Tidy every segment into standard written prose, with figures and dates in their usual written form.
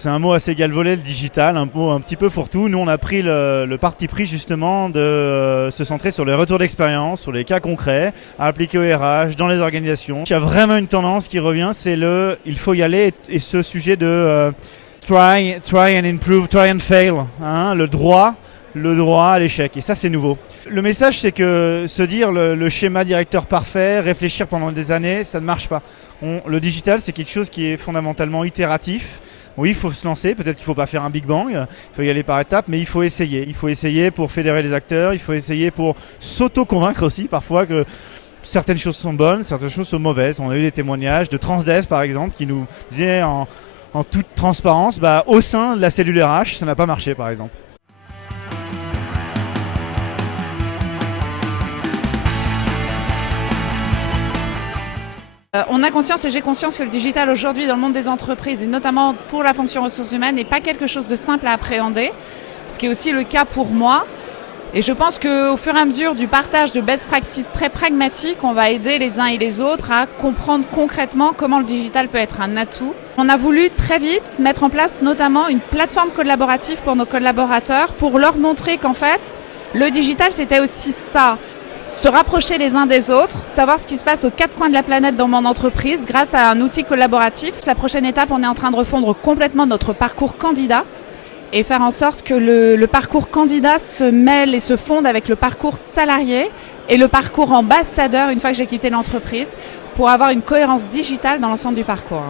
C'est un mot assez galvaudé, le digital, un mot un petit peu fourre-tout. Nous, on a pris le parti pris justement de se centrer sur les retours d'expérience, sur les cas concrets, à appliquer au RH, dans les organisations. Il y a vraiment une tendance qui revient, c'est il faut y aller, et ce sujet de try and improve, try and fail, hein, le droit à l'échec. Et ça, c'est nouveau. Le message, c'est que se dire le schéma directeur parfait, réfléchir pendant des années, ça ne marche pas. Le digital, c'est quelque chose qui est fondamentalement itératif. Oui, il faut se lancer, peut-être qu'il ne faut pas faire un Big Bang, il faut y aller par étapes, mais il faut essayer. Il faut essayer pour fédérer les acteurs, il faut essayer pour s'auto-convaincre aussi parfois que certaines choses sont bonnes, certaines choses sont mauvaises. On a eu des témoignages de Transdev par exemple qui nous disaient en toute transparence, au sein de la cellule RH, ça n'a pas marché par exemple. On a conscience et j'ai conscience que le digital aujourd'hui dans le monde des entreprises et notamment pour la fonction ressources humaines n'est pas quelque chose de simple à appréhender, ce qui est aussi le cas pour moi. Et je pense qu'au fur et à mesure du partage de best practices très pragmatiques, on va aider les uns et les autres à comprendre concrètement comment le digital peut être un atout. On a voulu très vite mettre en place notamment une plateforme collaborative pour nos collaborateurs pour leur montrer qu'en fait, le digital c'était aussi ça. Se rapprocher les uns des autres, savoir ce qui se passe aux quatre coins de la planète dans mon entreprise grâce à un outil collaboratif. La prochaine étape, on est en train de refondre complètement notre parcours candidat et faire en sorte que le parcours candidat se mêle et se fonde avec le parcours salarié et le parcours ambassadeur une fois que j'ai quitté l'entreprise pour avoir une cohérence digitale dans l'ensemble du parcours.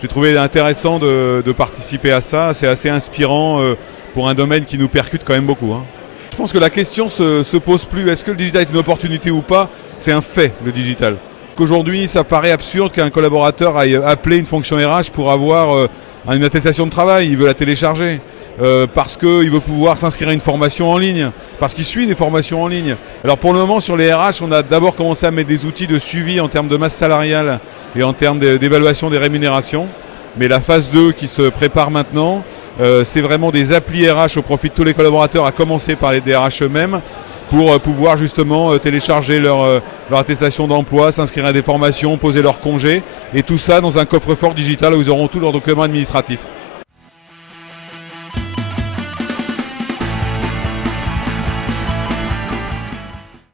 J'ai trouvé intéressant de participer à ça, c'est assez inspirant pour un domaine qui nous percute quand même beaucoup. Je pense que la question se pose plus, est-ce que le digital est une opportunité ou pas? C'est un fait, le digital. Qu'aujourd'hui, ça paraît absurde qu'un collaborateur aille appeler une fonction RH pour avoir une attestation de travail, il veut la télécharger. Parce qu'il veut pouvoir s'inscrire à une formation en ligne, parce qu'il suit des formations en ligne. Alors pour le moment sur les RH, on a d'abord commencé à mettre des outils de suivi en termes de masse salariale et en termes d'évaluation des rémunérations. Mais la phase 2 qui se prépare maintenant, c'est vraiment des applis RH au profit de tous les collaborateurs, à commencer par les DRH eux-mêmes, pour pouvoir justement télécharger leur attestation d'emploi, s'inscrire à des formations, poser leurs congés, et tout ça dans un coffre-fort digital où ils auront tous leurs documents administratifs.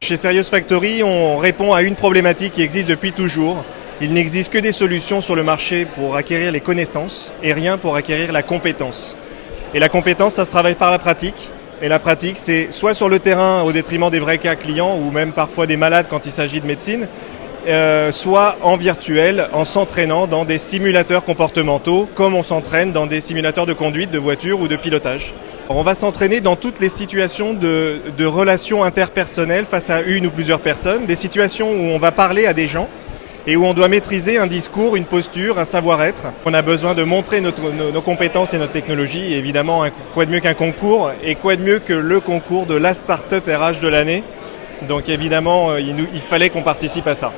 Chez Serious Factory, on répond à une problématique qui existe depuis toujours. Il n'existe que des solutions sur le marché pour acquérir les connaissances et rien pour acquérir la compétence. Et la compétence, ça se travaille par la pratique. Et la pratique, c'est soit sur le terrain au détriment des vrais cas clients ou même parfois des malades quand il s'agit de médecine, soit en virtuel, en s'entraînant dans des simulateurs comportementaux, comme on s'entraîne dans des simulateurs de conduite, de voiture ou de pilotage. On va s'entraîner dans toutes les situations de relations interpersonnelles face à une ou plusieurs personnes, des situations où on va parler à des gens et où on doit maîtriser un discours, une posture, un savoir-être. On a besoin de montrer nos compétences et notre technologie. Et évidemment, quoi de mieux qu'un concours et quoi de mieux que le concours de la start-up RH de l'année. Donc évidemment, il fallait qu'on participe à ça.